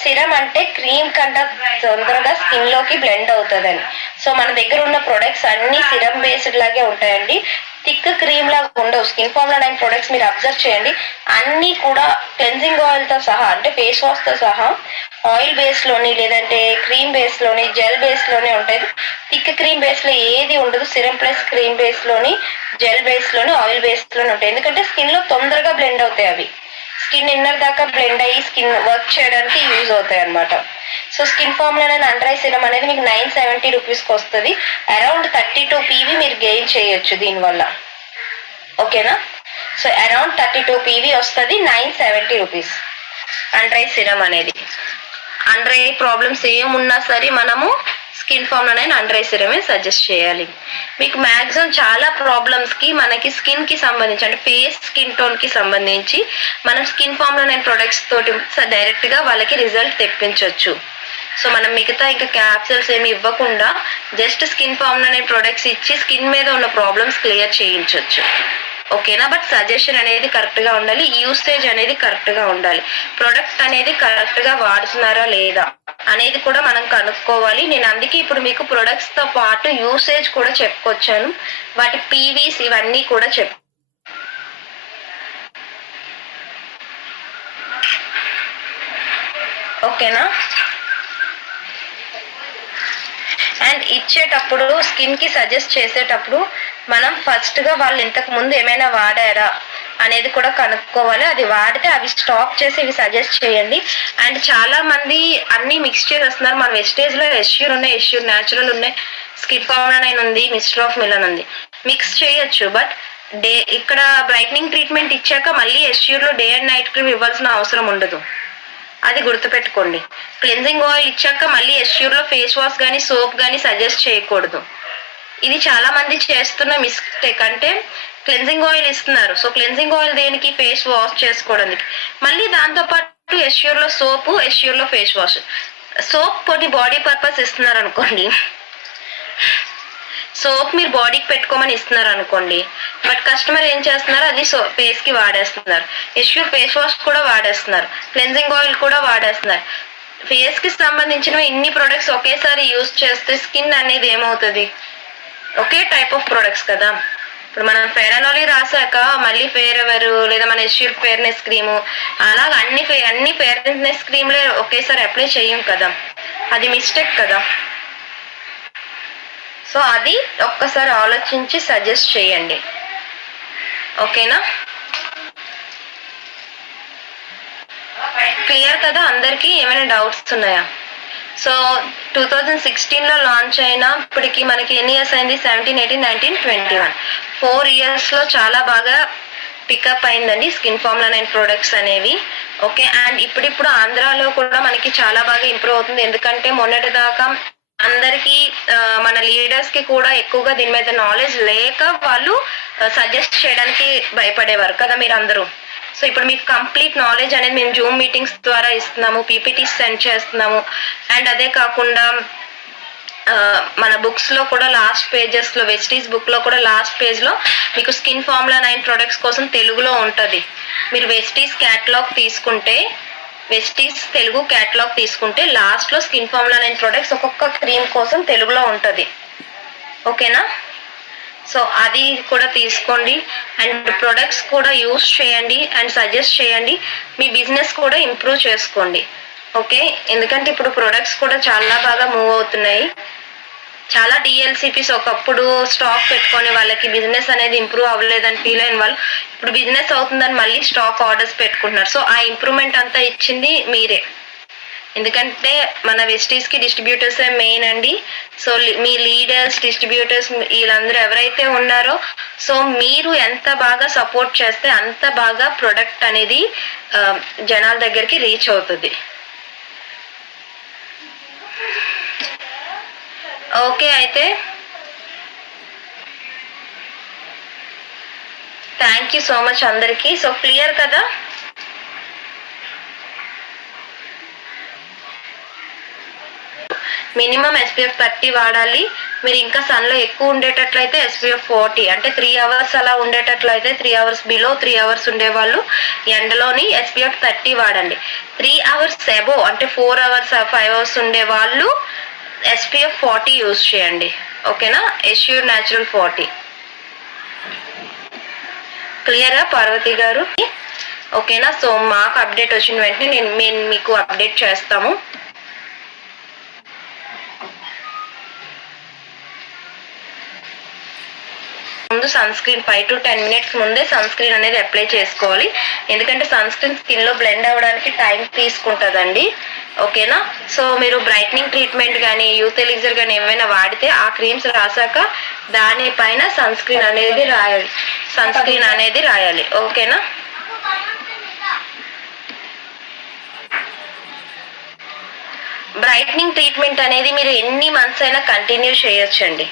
సిరమ్ అంటే క్రీమ్ కంటే తొందరగా స్కిన్ లోకి బ్లెండ్ అవుతుందని. సో మన దగ్గర ఉన్న ప్రొడక్ట్స్ అన్ని సిరమ్ బేస్డ్ లాగే ఉంటాయండి, థిక్ క్రీమ్ లాగా ఉండవు. స్కిన్ ఫార్ములా 9 ప్రొడక్ట్స్ మీరు అబ్జర్వ్ చేయండి, అన్ని కూడా క్లెన్జింగ్ ఆయిల్ తో సహా అంటే ఫేస్ వాష్ తో సహా ఆయిల్ బేస్ లోని లేదంటే క్రీమ్ బేస్ లోని జెల్ బేస్ లోనే ఉంటుంది. థిక్ క్రీమ్ బేస్ లో ఏది ఉండదు, సిరమ్ ప్లస్ క్రీమ్ బేస్ లోని జెల్ బేస్ లోని ఆయిల్ బేస్ లోని ఉంటాయి. ఎందుకంటే స్కిన్ లో తొందరగా బ్లెండ్ అవుతాయి, అవి స్కిన్ ఇన్నర్ దాకా బ్లెండ్ అయ్యి స్కిన్ వర్క్ చేయడానికి యూజ్ అవుతాయి అన్నమాట. So skin formula nine under eye serum అనేది మీకు 970 రూపీస్కి వస్తుంది. అరౌండ్ 32 PV మీరు గెయిన్ చేయొచ్చు దీనివల్ల. ఓకేనా? సో అరౌండ్ 32 PV వస్తుంది, 970 రూపీస్ అండర్ ఐ సిరమ్ అనేది. అండర్ ఐ ప్రాబ్లమ్స్ ఏమున్నా సరే మనము skin formula nine under eye సిరమే సజెస్ట్ చేయాలి. మీకు మ్యాక్సిమం చాలా ప్రాబ్లమ్స్కి మనకి స్కిన్కి సంబంధించి అంటే ఫేస్ స్కిన్ టోన్కి సంబంధించి మనం స్కిన్ ఫార్ములా నైన్ ప్రొడక్ట్స్ తోటి డైరెక్ట్గా వాళ్ళకి రిజల్ట్ తెప్పించవచ్చు. సో మనం మిగతా ఇంకా క్యాప్సూల్స్ ఏమి ఇవ్వకుండా just skin formula nine products ఇచ్చి స్కిన్ మీద ఉన్న ప్రాబ్లమ్స్ క్లియర్ చేయించవచ్చు. ఓకేనా? బట్ సజెషన్ అనేది కరెక్ట్గా ఉండాలి, యూసేజ్ అనేది కరెక్ట్గా ఉండాలి. ప్రొడక్ట్ అనేది కరెక్ట్గా వాడుతున్నారా లేదా అనేది కూడా మనం కనుక్కోవాలి. నేను అందుకే ఇప్పుడు మీకు ప్రొడక్ట్స్తో పాటు యూసేజ్ కూడా చెప్పుకొచ్చాను, వాటి పీవీస్ ఇవన్నీ కూడా ఓకేనా? అండ్ ఇచ్చేటప్పుడు స్కిన్కి సజెస్ట్ చేసేటప్పుడు మనం ఫస్ట్గా వాళ్ళు ఇంతకు ముందు ఏమైనా వాడారా అనేది కూడా కనుక్కోవాలి. అది వాడితే అవి స్టాప్ చేసి ఇవి సజెస్ట్ చేయండి. అండ్ చాలా మంది అన్ని మిక్స్ చేసేస్తున్నారు. మన వెస్టేజ్లో ఎష్యూర్ ఉన్నాయి, ఎష్యూర్ న్యాచురల్ ఉన్నాయి, స్కిన్ ఫార్ములా నైన్ ఉంది, మిస్టర్ ఆఫ్ మిలన్ ఉంది. మిక్స్ చేయొచ్చు. బట్ ఇక్కడ బ్రైట్నింగ్ ట్రీట్మెంట్ ఇచ్చాక మళ్ళీ ఎష్యూర్లో డే అండ్ నైట్ క్రీమ్ ఇవ్వాల్సిన అవసరం ఉండదు, అది గుర్తుపెట్టుకోండి. క్లెన్జింగ్ ఆయిల్ ఇచ్చాక మళ్ళీ ఎష్యూర్లో ఫేస్ వాష్ కానీ సోప్ కానీ సజెస్ట్ చేయకూడదు. ఇది చాలా మంది చేస్తున్న మిస్టేక్. అంటే క్లెన్జింగ్ ఆయిల్ ఇస్తున్నారు, సో క్లెన్జింగ్ ఆయిల్ దేనికి? ఫేస్ వాష్ చేసుకోవడానికి. మళ్ళీ దాంతోపాటు ఎష్యూర్లో సోపు, ఎష్యూర్లో ఫేస్ వాష్. సోప్ కొన్ని బాడీ పర్పస్ ఇస్తున్నారు అనుకోండి, సోప్ మీరు బాడీకి పెట్టుకోమని ఇస్తున్నారు అనుకోండి, బట్ కస్టమర్ ఏం చేస్తున్నారు? అది ఫేస్కి వాడేస్తున్నారు. ఎష్యూర్ ఫేస్ వాష్ కూడా వాడేస్తున్నారు, క్లెన్జింగ్ ఆయిల్ కూడా వాడేస్తున్నారు. ఫేస్కి సంబంధించిన ఇన్ని ప్రొడక్ట్స్ ఒకేసారి యూజ్ చేస్తే స్కిన్ అనేది ఏమవుతుంది? ఒకే టైప్ ఆఫ్ ప్రొడక్ట్స్ కదా. ఇప్పుడు మనం ఫెయిర్ అండ్ లవ్లీ రాసాక మళ్ళీ ఫెయిర్ ఎవర్ లేదా మన ఎష్యూర్ ఫెయిర్నెస్ క్రీము అలాగ అన్ని ఫెయిర్నెస్ క్రీమ్లే ఒకేసారి అప్లై చేయం కదా, అది మిస్టేక్ కదా. సో అది ఒక్కసారి ఆలోచించి సజెస్ట్ చేయండి. ఓకేనా? క్లియర్ కదా అందరికీ? ఏమైనా డౌట్స్ ఉన్నాయా? సో 2016లో లాంచ్ అయినా ఇప్పటికి మనకి ఎన్ని ఇయర్స్ అయింది? 17, 18, 19, 21 4 yearsలో చాలా బాగా పికప్ అయిందండి స్కిన్ ఫార్ములా నైన్ ప్రొడక్ట్స్ అనేవి. ఓకే. అండ్ ఇప్పుడిప్పుడు ఆంధ్రాలో కూడా మనకి చాలా బాగా ఇంప్రూవ్ అవుతుంది. ఎందుకంటే మొన్నటి దాకా అందరికీ మన లీడర్స్కి కూడా ఎక్కువగా దీని మీద నాలెడ్జ్ లేక వాళ్ళు సజెస్ట్ చేయడానికి భయపడేవారు కదా మీరు అందరూ. సో ఇప్పుడు మీకు కంప్లీట్ నాలెడ్జ్ అనేది మేము జూమ్ మీటింగ్స్ ద్వారా ఇస్తున్నాము, పీపీటీస్ సెండ్ చేస్తున్నాము. అండ్ అదే కాకుండా మన బుక్స్లో కూడా లాస్ట్ పేజెస్లో, వెస్టీస్ బుక్లో కూడా లాస్ట్ పేజ్లో మీకు స్కిన్ ఫార్ములా నైన్ ప్రొడక్ట్స్ కోసం తెలుగులో ఉంటుంది. మీరు వెస్టీస్ క్యాటలాగ్ తీసుకుంటే, వెస్టీస్ తెలుగు క్యాటలాగ్ తీసుకుంటే లాస్ట్లో స్కిన్ ఫార్ములా నైన్ ప్రొడక్ట్స్ ఒక్కొక్క క్రీమ్ కోసం తెలుగులో ఉంటుంది. ఓకేనా? సో అది కూడా తీసుకోండి. అండ్ ప్రొడక్ట్స్ కూడా యూస్ చేయండి అండ్ సజెస్ట్ చేయండి. మీ బిజినెస్ కూడా ఇంప్రూవ్ చేసుకోండి. ఓకే. ఎందుకంటే ఇప్పుడు ప్రొడక్ట్స్ కూడా చాలా బాగా మూవ్ అవుతున్నాయి. చాలా డిఎల్సిపిస్ ఒకప్పుడు స్టాక్ పెట్టుకొని వాళ్ళకి బిజినెస్ అనేది ఇంప్రూవ్ అవ్వలేదని ఫీల్ అయిన వాళ్ళు ఇప్పుడు బిజినెస్ అవుతుందని మళ్ళీ స్టాక్ ఆర్డర్స్ పెట్టుకుంటున్నారు. సో ఆ ఇంప్రూవ్మెంట్ అంతా ఇచ్చింది మీరే. ఎందుకంటే మన వెస్టీస్కి డిస్ట్రిబ్యూటర్సే మెయిన్ అండి. సో మీ లీడర్స్, డిస్ట్రిబ్యూటర్స్ వీళ్ళందరూ ఎవరైతే ఉన్నారో, సో మీరు ఎంత బాగా సపోర్ట్ చేస్తే అంత బాగా ప్రొడక్ట్ అనేది జనాల దగ్గరికి రీచ్ అవుతుంది. ఓకే. అయితే థ్యాంక్ యూ సో మచ్ అందరికీ. సో క్లియర్ కదా? మినిమం SPF 30 వాడాలి. మీరు ఇంకా సన్లో ఎక్కువ ఉండేటట్లయితే SPF 40 అంటే 3 hours అలా ఉండేటట్లయితే 3 hours బిలో 3 hours ఉండేవాళ్ళు ఎండలోని SPF 30 వాడండి. 3 hours అబోవ్ అంటే 4 hours 5 hours ఉండేవాళ్ళు SPF 40 యూజ్ చేయండి. ఓకేనా? Assure natural 40. క్లియరా పార్వతి గారు? ఓకేనా? సో మాకు అప్డేట్ వచ్చిన వెంటనే మేము మీకు అప్డేట్ చేస్తాము. ముందు సన్ స్క్రీన్ 5 to 10 minutes ముందే సన్ స్క్రీన్ అనేది అప్లై చేసుకోవాలి. ఎందుకంటే సన్ స్క్రీన్ స్కిన్లో బ్లెండ్ అవ్వడానికి టైం తీసుకుంటుందండి. ఓకేనా. సో మీరు బ్రైట్నింగ్ ట్రీట్మెంట్ కానీ యూత్ ఎలిక్సర్ కానీ ఏమైనా వాడితే ఆ క్రీమ్స్ రాసాక దానిపైన సన్ స్క్రీన్ అనేది రాయాలి. ఓకేనా. బ్రైట్నింగ్ ట్రీట్మెంట్ అనేది మీరు ఎన్ని మంత్స్ అయినా కంటిన్యూ చేయొచ్చండి.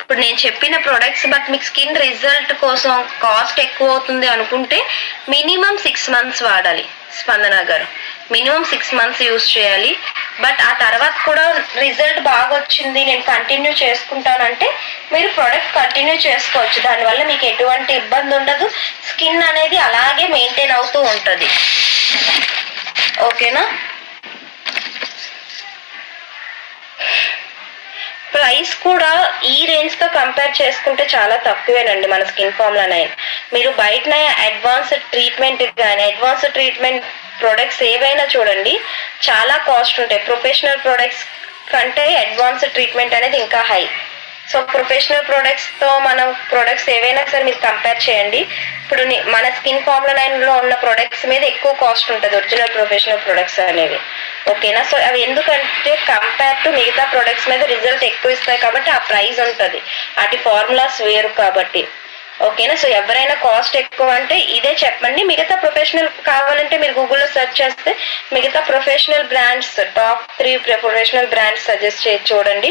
ఇప్పుడు నేను చెప్పిన ప్రొడక్ట్స్ బట్ మీకు స్కిన్ రిజల్ట్ కోసం కాస్ట్ ఎక్కువ అవుతుంది అనుకుంటే మినిమం 6 months వాడాలి స్పందన గారు. మినిమం 6 months యూస్ చేయాలి. బట్ ఆ తర్వాత కూడా రిజల్ట్ బాగా వచ్చింది నేను కంటిన్యూ చేసుకుంటానంటే మీరు ప్రొడక్ట్ కంటిన్యూ చేసుకోవచ్చు. దానివల్ల మీకు ఎటువంటి ఇబ్బంది ఉండదు. స్కిన్ అనేది అలాగే మెయింటైన్ అవుతూ ఉంటుంది. ఓకేనా. ప్రైస్ కూడా ఈ రేంజ్ తో కంపేర్ చేసుకుంటే చాలా తక్కువేనండి మన స్కిన్ ఫార్ములా 9. మీరు బయట అడ్వాన్స్డ్ ట్రీట్మెంట్ ప్రొడక్ట్స్ ఏవైనా చూడండి చాలా కాస్ట్ ఉంటాయి. ప్రొఫెషనల్ ప్రొడక్ట్స్ కంటే అడ్వాన్స్డ్ ట్రీట్మెంట్ అనేది ఇంకా హై. సో ప్రొఫెషనల్ ప్రొడక్ట్స్ తో మనం ప్రొడక్ట్స్ ఏవైనా సరే మీరు కంపేర్ చేయండి. ఇప్పుడు మన స్కిన్ ఫార్ములా 9 లో ఉన్న ప్రొడక్ట్స్ మీద ఎక్కువ కాస్ట్ ఉంటుంది ఒరిజినల్ ప్రొఫెషనల్ ప్రొడక్ట్స్ అనేవి. ఓకేనా. సో అవి ఎందుకంటే కంపేర్ టు మిగతా ప్రొడక్ట్స్ మీద రిజల్ట్ ఎక్కువ ఇస్తాయి కాబట్టి ఆ ప్రైస్ ఉంటుంది. వాటి ఫార్ములాస్ వేరు కాబట్టి. ఓకేనా. సో ఎవరైనా కాస్ట్ ఎక్కువ అంటే ఇదే చెప్పండి. మిగతా ప్రొఫెషనల్ కావాలంటే మీరు గూగుల్లో సెర్చ్ చేస్తే మిగతా professional brands top 3 professional brands suggest చేసి చూడండి.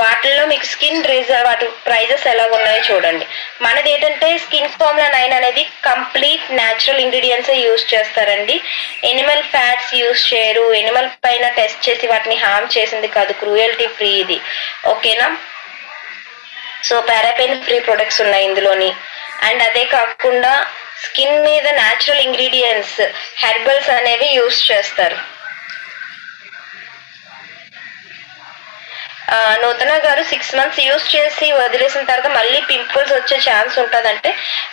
వాటిల్లో మీకు స్కిన్ రిజల్ట్ వాటి ప్రైజెస్ ఎలా ఉన్నాయో చూడండి. మనది ఏంటంటే స్కిన్ ఫార్ములా 9 అనేది కంప్లీట్ న్యాచురల్ ఇంగ్రీడియంట్స్ యూజ్ చేస్తారండి. ఎనిమల్ ఫ్యాట్స్ యూజ్ చేయరు. ఎనిమల్ పైన టెస్ట్ చేసి వాటిని హార్మ్ చేసింది కాదు. క్రూయల్టీ ఫ్రీ ఇది. ఓకేనా. సో పారాబెన్ ఫ్రీ ప్రొడక్ట్స్ ఉన్నాయి ఇందులోని. అండ్ అదే కాకుండా స్కిన్ మీద న్యాచురల్ ఇంగ్రీడియంట్స్ హెర్బల్స్ అనేవి యూజ్ చేస్తారు. నూతన గారు 6 months యూజ్ చేసి వదిలేసిన తర్వాత మళ్ళీ పింపుల్స్ వచ్చే ఛాన్స్ ఉంటుందంటే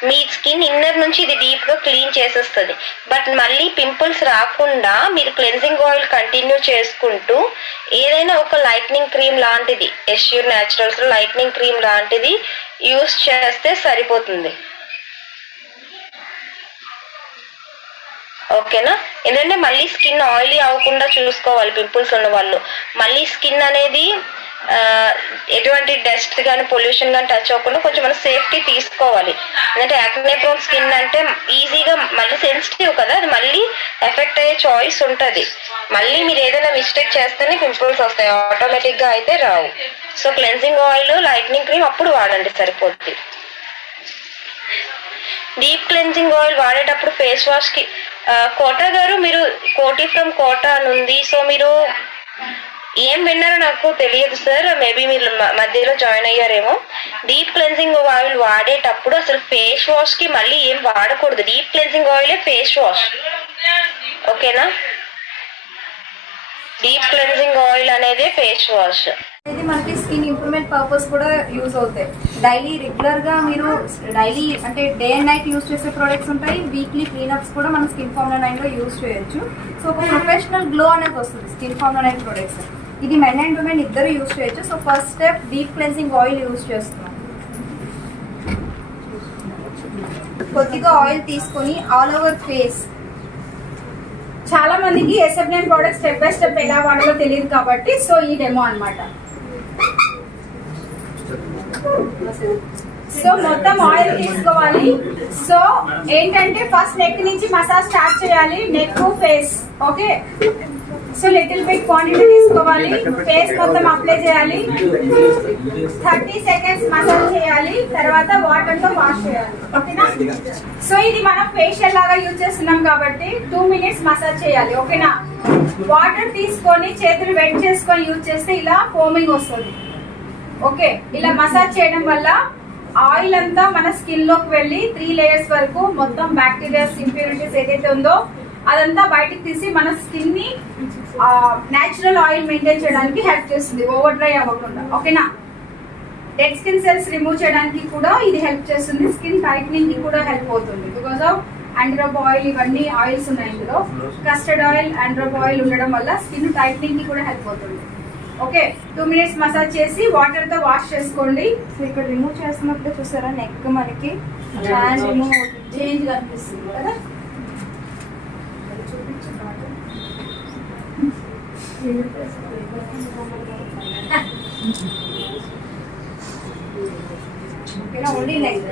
మీ స్కిన్ ఇన్నర్ నుంచి ఇది డీప్ గా క్లీన్ చేసేస్తుంది. బట్ మళ్ళీ పింపుల్స్ రాకుండా మీరు క్లెన్జింగ్ ఆయిల్ కంటిన్యూ చేసుకుంటూ ఏదైనా ఒక లైట్నింగ్ క్రీమ్ లాంటిది ఎష్యూర్ న్యాచురల్స్ లైట్నింగ్ క్రీమ్ లాంటిది యూజ్ చేస్తే సరిపోతుంది. ఓకేనా. ఎందుకంటే మళ్ళీ స్కిన్ ఆయిలీ అవ్వకుండా చూసుకోవాలి. పింపుల్స్ ఉన్న వాళ్ళు మళ్ళీ స్కిన్ అనేది ఎటువంటి డస్ట్ కానీ పొల్యూషన్ కానీ టచ్ అవ్వకుండా కొంచెం మనం సేఫ్టీ తీసుకోవాలి. ఎందుకంటే యాక్నే ప్రోన్ స్కిన్ అంటే ఈజీగా మళ్ళీ సెన్సిటివ్ కదా, అది మళ్ళీ ఎఫెక్ట్ అయ్యే చాయిస్ ఉంటుంది. మళ్ళీ మీరు ఏదైనా మిస్టేక్ చేస్తేనే పింపుల్స్ వస్తాయి, ఆటోమేటిక్ గా అయితే రావు. So cleansing oil lightening cream అప్పుడు వాడండి సరిపోద్ది. డీప్ క్లెన్జింగ్ ఆయిల్ వాడేటప్పుడు ఫేస్ వాష్ కి కోటా గారు మీరు కోటి ఫ్రమ్ కోటా అని ఉంది. సో మీరు ఏం విన్నారో నాకు తెలియదు సార్, మేబీ మీరు మధ్యలో జాయిన్ అయ్యారేమో. డీప్ క్లెన్జింగ్ ఆయిల్ వాడేటప్పుడు అసలు ఫేస్ వాష్ కి మళ్ళీ ఏం వాడకూడదు. డీప్ క్లెన్జింగ్ ఆయిలే ఫేస్ వాష్. ఓకేనా. డీప్ క్లెన్జింగ్ ఆయిల్ అనేది ఫేస్ వాష్. ఇది మనకి స్కిన్ ఇంప్రూవ్మెంట్ పర్పస్ కూడా యూజ్ అవుతాయి. డైలీ రెగ్యులర్ గా మీరు డైలీ అంటే డే అండ్ నైట్ యూజ్ చేసే ప్రొడక్ట్స్ ఉంటాయి. వీక్లీ క్లీనప్స్ కూడా మనం స్కిన్ ఫార్ములా 9 లో యూజ్ చేయొచ్చు. సో ఒక ప్రొఫెషనల్ గ్లో అనేది వస్తుంది స్కిన్ ఫార్ములా 9 ప్రొడక్ట్స్. ఇది మెన్ అండ్ ఉమెన్ ఇద్దరు యూజ్ చేయొచ్చు. So first step deep cleansing oil use చేస్తున్నాం. కొద్దిగా ఆయిల్ తీసుకొని ఆల్ ఓవర్ ఫేస్. చాలా మందికి ఎస్ఎఫ్ఎన్ ప్రొడక్ట్స్ స్టెప్ బై స్టెప్ ఎలా వాడాలో తెలియదు కాబట్టి సో ఈ డెమో అన్నమాట. సో మొత్తం ఆయిల్ తీసుకోవాలి. సో ఏంటంటే ఫస్ట్ నెక్ నుంచి మసాజ్ స్టార్ట్ చేయాలి. Neck face. Okay. So little bit quantity తీసుకోవాలి. ఫేస్ మొత్తం అప్లై చేయాలి. 30 seconds మసాజ్ చేయాలి. తర్వాత వాటర్ తో వాష్ చేయాలి. ఓకేనా. సో ఇది మనం ఫేషియల్ లాగా యూజ్ చేస్తున్నాం కాబట్టి 2 minutes మసాజ్ చేయాలి. ఓకేనా. వాటర్ తీసుకొని చేతులు వెట్ చేసుకొని యూజ్ చేస్తే ఇలా ఫోమింగ్ వస్తుంది. ఓకే. ఇలా మసాజ్ చేయడం వల్ల ఆయిల్ అంతా మన స్కిన్ లోకి వెళ్ళి 3 layers వరకు మొత్తం బ్యాక్టీరియాస్ ఇంప్యూరిటీస్ ఏదైతే ఉందో అదంతా బయటకు తీసి మన స్కిన్ ని న్యాచురల్ ఆయిల్ మెయింటైన్ చేయడానికి హెల్ప్ చేస్తుంది, ఓవర్ డ్రై అవ్వకుండా. ఓకేనా. డెడ్ స్కిన్ సెల్స్ రిమూవ్ చేయడానికి కూడా ఇది హెల్ప్ చేస్తుంది. స్కిన్ టైట్నింగ్ కి కూడా హెల్ప్ అవుతుంది. బికాస్ ఆఫ్ ఆండ్రోప్ ఆయిల్ ఇవన్నీ ఆయిల్స్ ఉన్నాయి ఇందులో. కస్టర్డ్ ఆయిల్ ఆండ్రోప్ ఆయిల్ ఉండడం వల్ల స్కిన్ టైట్నింగ్ కి కూడా హెల్ప్ అవుతుంది. ఓకే. 2 minutes మసాజ్ చేసి వాటర్ తో వాష్ చేసుకోండి. సో ఇక్కడ రిమూవ్ చేస్తున్నప్పుడు చూసారా నెక్ మనకి రిమూవ్ చేంజ్ కనిపిస్తుంది కదా. Only neck.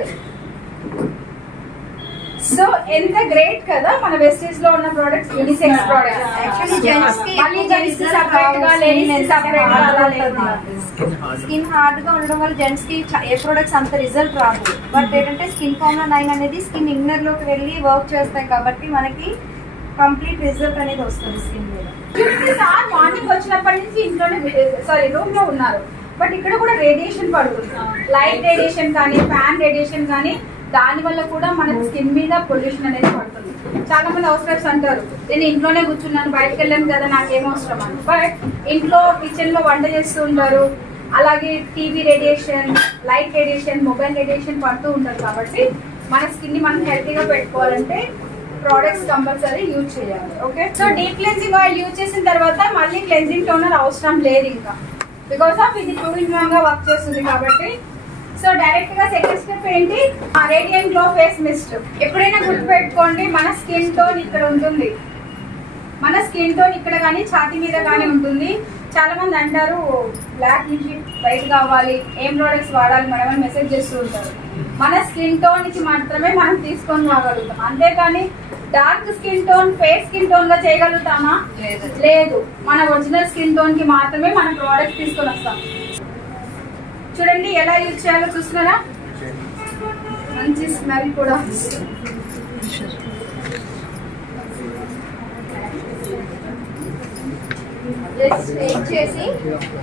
సో ఎంత గ్రేట్ కదా మన వెస్టీజ్ లో ఉన్న products, unisex products. Actually gents కి మళ్ళీ జెంట్స్ కి సెపరేట్ గా, లేడీస్ కి సెపరేట్ గా అలా లేదు. స్కిన్ హార్డ్ గా ఉండడం వల్ల జెంట్స్ కి ఏ ప్రొడక్ట్స్ అంత రిజల్ట్ రాదు. బట్ ఏంటంటే స్కిన్ ఫార్ములా 9 అనేది స్కిన్ ఇన్నర్ లోకి వెళ్ళి వర్క్ చేస్తాయి కాబట్టి మనకి కంప్లీట్ రిజల్ట్ అనేది వస్తుంది స్కిన్ మీద. సార్ మార్నింగ్ వచ్చినప్పటి నుంచి ఇంట్లోనే రూమ్ లో ఉన్నారు, బట్ ఇక్కడ కూడా రేడియేషన్ పడుతుంది. లైట్ రేడియేషన్ కానీ, ఫ్యాన్ రేడియేషన్ కానీ, దాని వల్ల కూడా మన స్కిన్ మీద పొల్యూషన్ అనేది పడుతుంది. చాలా మంది హౌస్ వైఫ్స్ అంటారు, నేను ఇంట్లోనే కూర్చున్నాను, బయటకు వెళ్ళాను కదా, నాకేం అవసరం అని. బట్ ఇంట్లో కిచెన్ లో వంట చేస్తూ ఉంటారు, అలాగే TV radiation, light radiation, mobile radiation పడుతూ ఉంటారు. కాబట్టి మన స్కిన్ ని మనం హెల్తీగా పెట్టుకోవాలంటే ప్రోడక్ట్స్ కంపల్సరీ యూజ్ చేయాలి. Okay, so deep cleansing oil use చేసిన తర్వాత మళ్ళీ క్లెన్జింగ్ టోనర్ అవసరం లేదు ఇంకా, బికాస్ ఆఫ్ ఇది 2-in-1 గా వర్క్ చేస్తుంది కాబట్టి. సో డైరెక్ట్ గా సెకండ్ స్టెప్ ఏంటి, రేడియంట్ గ్లో ఫేస్ మిస్ట్. ఎప్పుడైనా గుర్తుపెట్టుకోండి, మన స్కిన్ టోన్ ఇక్కడ ఉంటుంది, మన స్కిన్ టోన్ ఇక్కడ కానీ ఛాతీ మీద కానీ ఉంటుంది. చాలా మంది అంటారు బ్లాక్ నుంచి బయట కావాలి, ఏం ప్రోడక్ట్స్ వాడాలి మనం అని మెసేజ్ చేస్తూ ఉంటారు. మన స్కిన్ టోన్ కి మాత్రమే మనం తీసుకొని రాగలుగుతాం, అంతేకాని dark skin tone face skin tone గా చేయగలుగుతామా? లేదు. మన ఒరిజినల్ స్కిన్ టోన్ కి మాత్రమే మనం ప్రోడక్ట్ తీసుకొని వస్తాం. చూడండి ఎలా యూజ్ చేయాలో చూస్తున్నారా, మంచి స్మెల్ కూడా. జస్ట్ వెయిట్ చేసి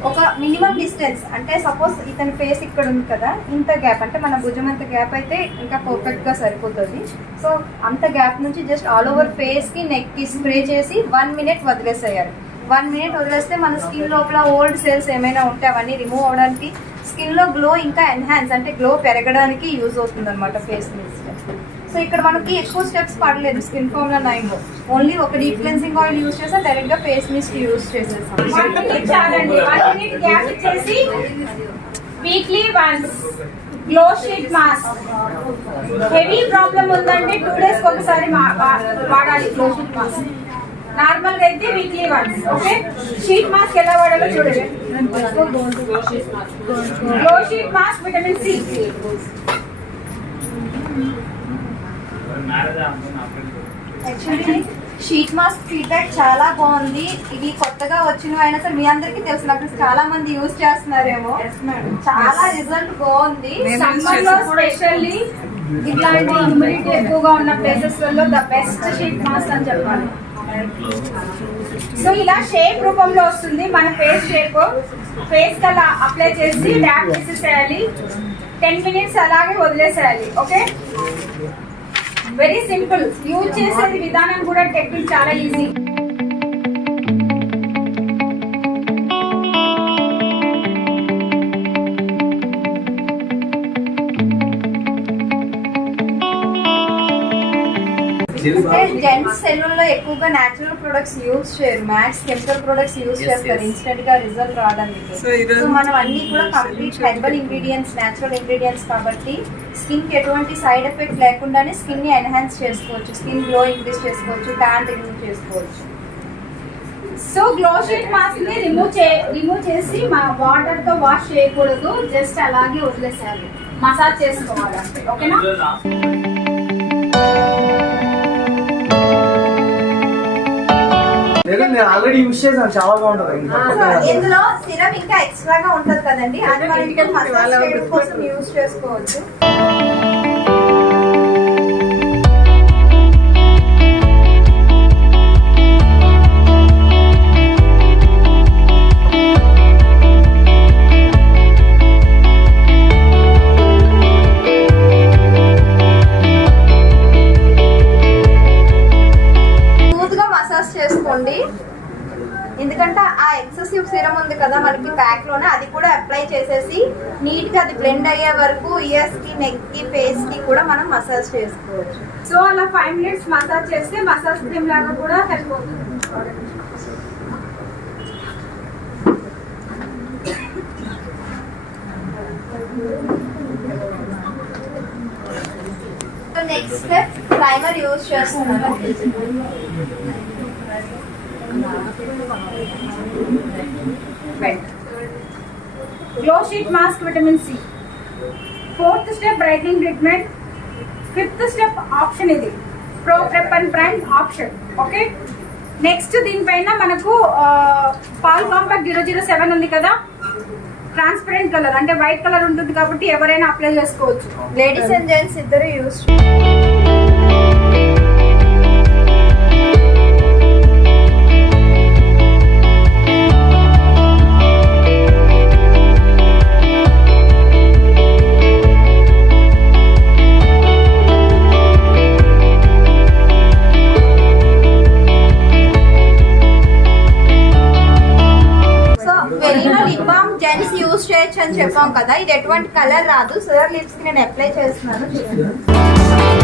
ఒక మినిమం డిస్టెన్స్, అంటే సపోజ్ ఇతని ఫేస్ ఇక్కడ ఉంది కదా, ఇంత గ్యాప్ అంటే మన భుజం అంత గ్యాప్ అయితే ఇంకా పర్ఫెక్ట్ గా సరిపోతుంది. సో అంత గ్యాప్ నుంచి జస్ట్ ఆల్ ఓవర్ ఫేస్ కి, నెక్ కి స్ప్రే చేసి 1 minute వదిలేసేయాలి. 1 minute వదిలేస్తే మన స్కిన్ లోపల ఓల్డ్ సెల్స్ ఏమైనా ఉంటే అవన్నీ రిమూవ్ అవడానికి, స్కిన్ లో గ్లో ఇంకా ఎన్హాన్స్ అంటే గ్లో పెరగడానికి యూజ్ అవుతుంది అనమాట ఫేస్ మిస్ట్. సో ఇక్కడ మనకి ఎక్కువ స్టెప్స్ పడలేదు స్కిన్ ఫార్ములా 9 లో, ఓన్లీ ఒక డీప్ క్లెన్సింగ్ ఆయిల్ యూజ్ చేసా, డైరెక్ట్ గా ఫేస్ మిస్ట్ యూజ్ చేసేసాం. 1 minute చాలండి. 1 minute గ్యాప్ ఇచ్చేసి weekly once glow sheet mask. Heavy problem ఉందంటే 2 days ఒకసారి వాడాలి గ్లో షీట్ మాస్క్. నార్మల్ గా అయితే weekly once. Okay, sheet mask ఎలా వాడాలో చూడండి. Glow sheet mask vitamin C. Actually sheet mask feedback చాలా బాగుంది. ఇది కొత్తగా వచ్చిన అయినా సరే మీ అందరికీ తెలుసు, నాకు చాలా మంది యూజ్ చేస్తున్నారేమో. చాలా రిజల్ట్ బాగుంది. సమ్మర్ లో స్పెషల్లీ ఇట్లాంటి హ్యూమిడిటీ ఎక్కువగా ఉన్న ప్లేసెస్ లలో ద బెస్ట్ షీట్ మాస్క్ అని చెప్పాలి. సో ఇలా షేప్ రూపంలో వస్తుంది మన ఫేస్ షేప్. ఫేస్ కి అలా అప్లై చేసి ట్యాప్ చేసేసేయాలి. 10 minutes అలాగే వదిలేసేయాలి. Okay, very simple. యూజ్ చేసేది విధానం కూడా టెక్నిక్ చాలా ఈజీ. జెంట్స్ సెలూన్ లో ఎక్కువగా నేచురల్ ప్రొడక్ట్స్ యూజ్ చేయరు, మ్యాక్స్ కెమికల్ ప్రొడక్ట్స్ యూజ్ చేస్తారు ఇన్స్టెంట్ గా రిజల్ట్ రావడానికి. సో మనం అన్ని కూడా complete herbal ingredients, natural ingredients కాబట్టి స్కిన్ కి ఎటువంటి సైడ్ ఎఫెక్ట్ లేకుండానే స్కిన్ ని ఎన్హాన్స్ చేసుకోవచ్చు, స్కిన్ గ్లో ఇంక్రీజ్ చేసుకోవచ్చు, ట్యాన్ రిమూవ్ చేసుకోవచ్చు. సో గ్లో షీట్ మాస్క్ ని రిమూవ్ చేసి వాటర్ తో వాష్ చేయకూడదు, జస్ట్ అలాగే వదిలేసేయాలి, మసాజ్ చేసుకోవాలి అంతే. ఓకేనా? నేను ఆల్రెడీ యూజ్ చేశాను, చాలా బాగుంటది. ఇందులో సిరప్ ఇంకా ఎక్స్ట్రాగా ఉంటది కదండి, అది మనం ఇంకా మసాజ్ చేయడం కోసం యూజ్ చేసుకోవచ్చు. చేసుకోండి, ఎందుకంటే ఆ ఎక్సెసివ్ సిరమ్ ఉంది కదా మనకి ప్యాక్ లోనే, అది కూడా అప్లై చేసేసి నీట్ గా అది బ్లెండ్ అయ్యే వరకు ఇయర్స్ కి, నెక్ కి, ఫేస్ కి కూడా మనం మసాజ్ చేసుకోవచ్చు. సో అలా 5 minutes మసాజ్ చేస్తే మసాజ్ క్రీమ్ లాగా కూడా హెల్ప్ అవుతుంది. నెక్స్ట్ స్టెప్ ప్రైమర్ యూజ్ చేస్తున్నాను. Glow sheet mask vitamin C. 4th step brightening treatment. 5th step option ఇది pro prep and prime option. Okay, next దీనిపైన మనకు పాల్ కాంపాక్ట్ 007 ఉంది కదా, ట్రాన్స్పరెంట్ కలర్ అంటే వైట్ కలర్ ఉంటుంది కాబట్టి ఎవరైనా అప్లై చేసుకోవచ్చు. లేడీస్ అండ్ జెంట్స్ ఇద్దరు యూస్. వెరీనా లిప్ బామ్ జెంట్స్ యూస్ చేయొచ్చు అని చెప్పాం కదా, ఇది ఎటువంటి కలర్ రాదు. సోయర్ లిప్స్ కి నేను అప్లై చేస్తున్నాను చూడండి.